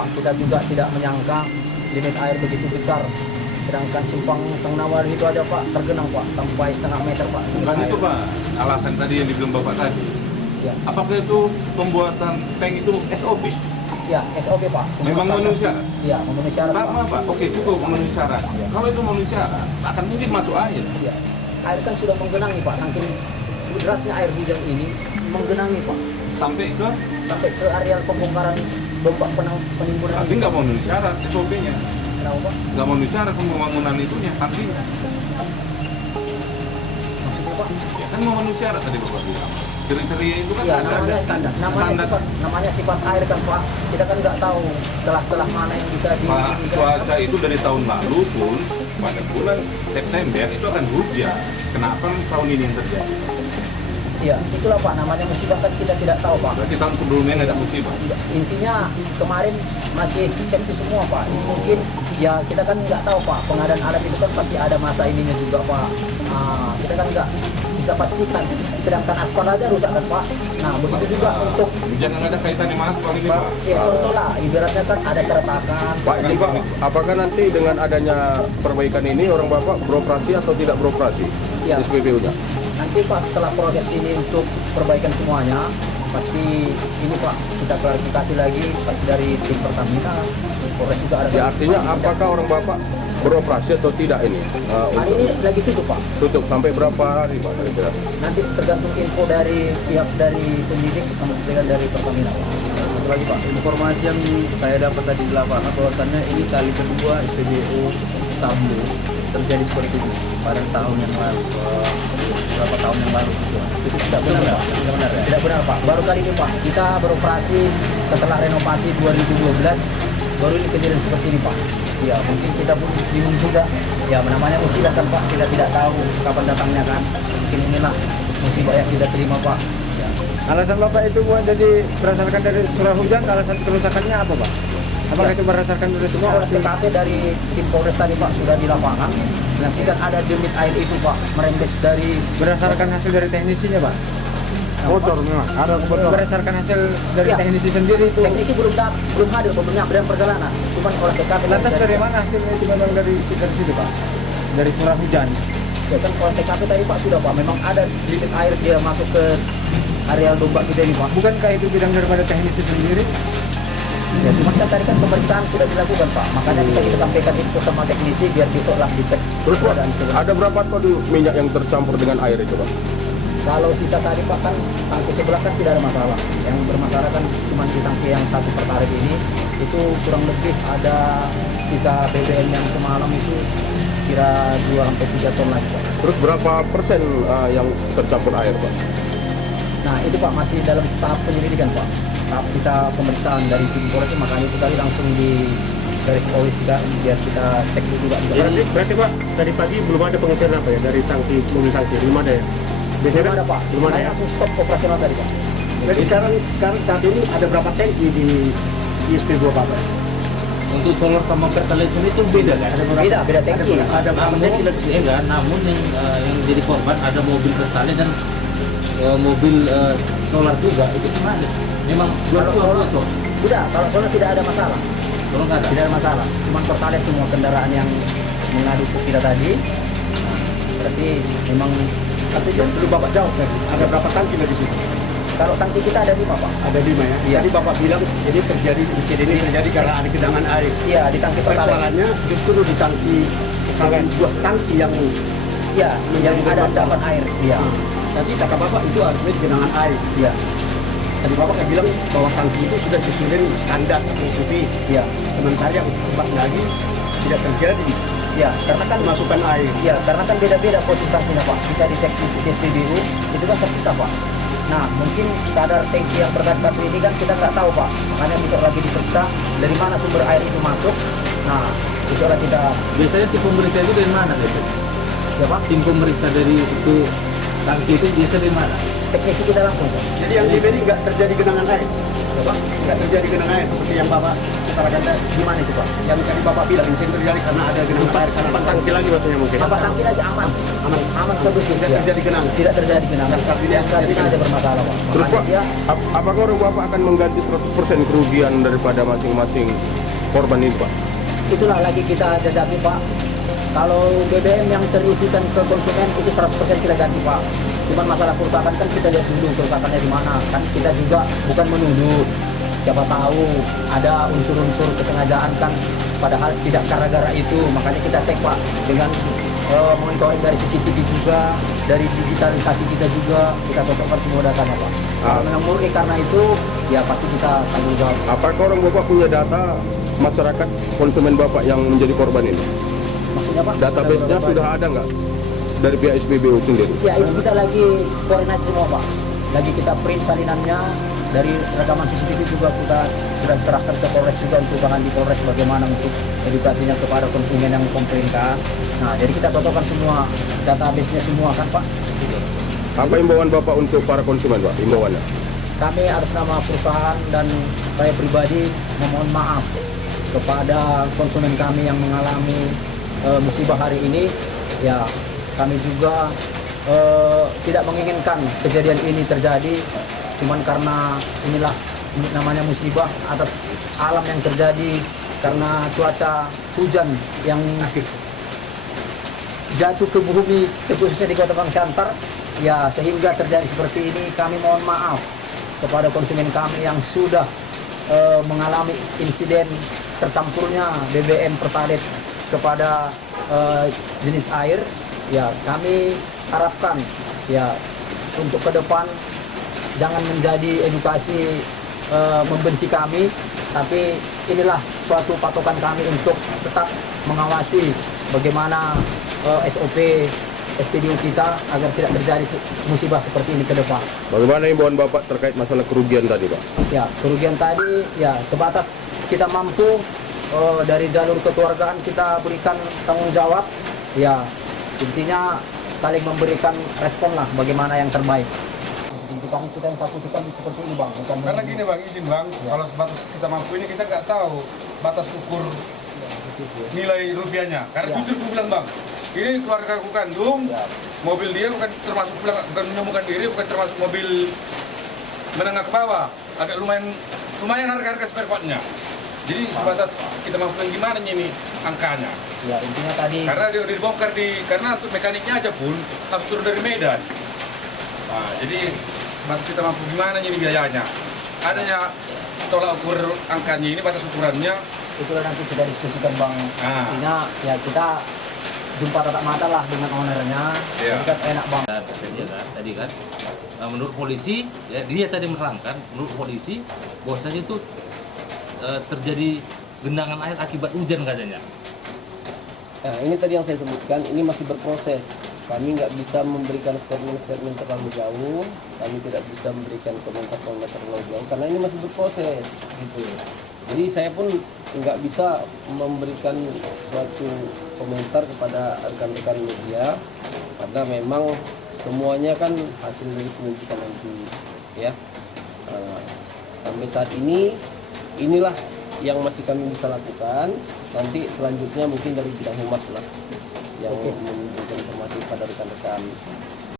Pak. Kita juga tidak menyangka limit air begitu besar. Sedangkan simpang Sang Nawar itu ada Pak, tergenang Pak, sampai setengah meter Pak. Bukan itu Pak, alasan tadi yang dibilang Bapak tadi. Ya, Apakah itu pembuatan tank itu SOP? ya SOP Pak. Semua Memang standar. memenuhi syarat? Iya, memenuhi syarat Pak. Sama Pak, oke cukup memenuhi syarat. Ya. Kalau itu memenuhi syarat, akan mungkin masuk air. Iya. Air kan sudah menggenangi Pak, saking derasnya air hujan ini menggenangi Pak. Sampai ke, Sampai ke areal pembongkaran domba penimbunan tapi ini. nggak memenuhi syarat SOP-nya. Kenapa Pak? Nggak memenuhi syarat pembangunan itunya, artinya. Maksudnya Pak? Ya kan memenuhi syarat tadi Bapak bilang. Kriteria itu kan Ya, standar. namanya sifat air kan Pak. Kita kan nggak tahu celah-celah mana yang bisa di. Pak, cuaca itu dari tahun lalu pun pada bulan September itu akan hujan. Kenapa tahun ini yang terjadi? Ya, itulah Pak, namanya musibah kan kita tidak tahu Pak. Berarti tahun sebelumnya nggak ada musibah. Intinya kemarin masih safety semua Pak. Ini mungkin ya kita kan nggak tahu Pak. Pengadaan alat itu kan pasti ada masa ininya juga Pak. Nah, kita kan nggak bisa pastikan. Sedangkan aspal aja rusak kan Pak. Nah, begitu juga untuk Jangan ada kaitannya mas Pak ini Pak. ya contoh lah, ibaratnya kan ada keretakan. Pak, ini Pak, apakah nanti dengan adanya perbaikan ini orang Bapak beroperasi atau tidak beroperasi Ya. SPBU-nya? Nanti Pak setelah proses ini untuk perbaikan semuanya, pasti ini Pak kita klarifikasi lagi pasti dari tim Pertamina, Polres juga ada. Ya artinya pasti sidang. apakah orang Bapak beroperasi atau tidak ini? Hari ini lagi tutup Pak. Tutup sampai berapa hari Pak? Kira-kira? Nanti tergantung info dari pihak dari penyidik sama dengan dari Pertamina Pak. Satu lagi Pak, informasi yang saya dapat tadi di lapangan bahwasannya ini kali kedua SPBU Tambu terjadi seperti ini pada tahun yang lalu, beberapa tahun yang lalu. Itu tidak benar Pak. Tidak benar ya? Tidak benar Pak. Baru kali ini Pak. Kita beroperasi setelah renovasi 2012. Baru ini kejadian seperti ini Pak. Ya mungkin kita pun bingung juga. Ya namanya musibah kan Pak. Kita tidak tahu kapan datangnya kan. Mungkin inilah musibah yang kita terima Pak. Ya. Alasan Bapak itu buat jadi berdasarkan dari curah hujan, alasan kerusakannya apa Pak? Apakah itu berdasarkan dari Semua olah TKP dari tim Polres tadi Pak sudah di lapangan menyaksikan ada debit air itu Pak merembes dari berdasarkan hasil dari teknisinya Pak? Bocor memang, ada kebocoran. Berdasarkan hasil dari Ya. teknisi sendiri itu. teknisi belum hadir beberapa perjalanan. Cuman olah TKP Lantas dari mana hasilnya itu memang dari situ Pak? Dari curah hujan. Ya kan olah TKP tadi Pak sudah Pak. Memang ada debit air dia masuk ke areal domba kita ini Pak. Bukankah itu bidang daripada teknisi sendiri? Ya cuma kan tadi kan pemeriksaan sudah dilakukan Pak. Makanya bisa kita sampaikan info sama teknisi biar besoklah dicek. Terus Pak, keadaan itu. ada berapa ton minyak yang tercampur dengan air itu Pak? Kalau sisa tadi Pak kan tangki sebelah kan tidak ada masalah. Yang bermasalah kan cuma di tangki yang satu pertarik ini itu kurang lebih ada sisa BBM yang semalam itu sekira 2-3 ton lagi Pak. Terus berapa persen yang tercampur air Pak? Nah itu Pak masih dalam tahap penyelidikan Pak. Tahap kita pemeriksaan dari tim Polres makanya itu tadi langsung di garis polisi kan biar kita cek dulu Pak. Berarti Pak, tadi pagi belum ada pengisian apa ya dari tangki, mobil tangki, belum ada ya? Biasanya Belum ada Pak. Belum ada Makanya ya? langsung stop operasional tadi Pak. Jadi sekarang saat ini ada berapa tangki di ISP2 Bapak? Untuk solar sama pertalite itu beda kan? Beda tangki. Ada berapa tangki lagi? Enggak, namun yang jadi korban ada mobil pertalite dan mobil solar juga. Itu gimana? Memang Kalau solar, bocor. kalau solar tidak ada masalah. Kalau nggak ada. Tidak ada masalah. Cuma pertalite semua kendaraan yang mengadu ke kita tadi. Nah, berarti memang Tapi kan perlu Bapak jawab tadi. Ada berapa tangki lagi sih? kalau tangki kita ada 5 Pak. Ada 5 ya? Iya. Tadi Bapak bilang jadi terjadi insiden ini terjadi karena ada genangan air. Iya di tangki pertalite. Persoalannya justru di tangki kesalahan buah tangki yang Iya yang ada endapan air. Iya. tadi kata Bapak itu artinya di genangan air. Iya. Tadi Bapak kan bilang bahwa tangki itu sudah sesuai dengan standar atau SOP. Iya. Sementara yang tempat lagi tidak terjadi Iya. Karena kan masukan air. ya karena kan beda-beda posisi tangkinya Pak. Bisa dicek di SPBU itu kan terpisah Pak. Nah mungkin kadar tangki yang berkat satu ini kan kita nggak tahu Pak. Makanya besok lagi diperiksa dari mana sumber air itu masuk. Nah besok lagi kita Biasanya tim pemeriksa itu dari mana gitu? ya Pak. Tim pemeriksa dari itu tangki itu biasa dari mana? Teknisi kita langsung Pak. Jadi yang di Beni nggak terjadi genangan air. Ya Pak. Nggak terjadi genangan air seperti yang Bapak utarakan tadi. Gimana itu Pak? Yang tadi Bapak bilang insiden terjadi karena ada genangan air karena Empat tangki lagi maksudnya mungkin? Apa tangki lagi aman? aman kondusif. Tidak terjadi genangan. Tidak terjadi genangan. Yang saat ini aja bermasalah Pak. Terus Pak, Makanya apakah orang Bapak akan mengganti 100% kerugian daripada masing-masing korban ini Pak? itulah lagi kita jajaki Pak. Kalau BBM yang terisikan ke konsumen itu 100% kita ganti Pak. Cuman masalah kerusakan kan kita lihat dulu kerusakannya di mana. Kan kita juga bukan menuduh. Siapa tahu ada unsur-unsur kesengajaan kan. Padahal tidak gara-gara itu. Makanya kita cek Pak dengan monitoring dari CCTV juga, dari digitalisasi kita juga, kita cocokkan semua datanya Pak. Kalau memang murni karena itu, ya pasti kita tanggung jawab. Apakah orang Bapak punya data masyarakat konsumen Bapak yang menjadi korban ini? Maksudnya Pak? Database-nya sudah ada nggak dari pihak SPBU sendiri? Ya itu kita lagi koordinasi semua Pak. Lagi kita print salinannya, dari rekaman CCTV juga kita sudah serahkan ke Polres juga untuk bahan di Polres bagaimana untuk edukasinya kepada konsumen yang komplainkan. Nah jadi kita cocokkan semua database-nya semua kan Pak. Apa imbauan Bapak untuk para konsumen Pak? Imbauannya? Kami atas nama perusahaan dan saya pribadi memohon maaf kepada konsumen kami yang mengalami musibah hari ini. Ya kami juga tidak menginginkan kejadian ini terjadi. Cuman karena inilah namanya musibah atas alam yang terjadi karena cuaca hujan yang jatuh ke bumi, khususnya di Kota Bangsantar, ya sehingga terjadi seperti ini. Kami mohon maaf kepada konsumen kami yang sudah mengalami insiden tercampurnya BBM Pertalite kepada jenis air. Ya kami harapkan ya untuk ke depan jangan menjadi edukasi membenci kami, tapi inilah suatu patokan kami untuk tetap mengawasi bagaimana SOP SPBU kita agar tidak terjadi musibah seperti ini ke depan. Bagaimana imbauan Bapak terkait masalah kerugian tadi Pak? Ya kerugian tadi ya sebatas kita mampu dari jalur kekeluargaan kita berikan tanggung jawab. Ya intinya saling memberikan respon lah bagaimana yang terbaik. Bukan kita yang takutkan seperti ini Bang. Bukan karena gini Bang, izin Bang, kalau sebatas kita mampu ini kita nggak tahu batas ukur nilai rupiahnya. Karena jujur gue bilang Bang, ini keluarga aku kandung, mobil dia bukan termasuk bukan menyembuhkan diri, bukan termasuk mobil menengah ke bawah, agak lumayan harga-harga spare part-nya. Jadi sebatas kita mampu gimana ini angkanya. Ya intinya tadi. Karena dia dibongkar karena untuk mekaniknya aja pun harus turun dari Medan. Nah, jadi sebatas kita mampu gimana ini biayanya. Adanya tolak ukur angkanya ini, batas ukurannya. Itulah nanti kita diskusikan Bang. Intinya ya kita jumpa tatap mata lah dengan ownernya. Jadi kan enak Bang. Tadi kan menurut polisi, ya, dia tadi menerangkan, menurut polisi bahwasanya itu terjadi genangan air akibat hujan katanya. Nah, ini tadi yang saya sebutkan, ini masih berproses. Kami nggak bisa memberikan statement terlalu jauh, kami tidak bisa memberikan komentar terlalu jauh, karena ini masih berproses, gitu. Jadi saya pun nggak bisa memberikan suatu komentar kepada rekan-rekan media, karena memang semuanya kan hasil dari penyelidikan nanti, ya. Sampai saat ini, inilah yang masih kami bisa lakukan. Nanti selanjutnya mungkin dari bidang humas lah yang memberikan informasi pada rekan-rekan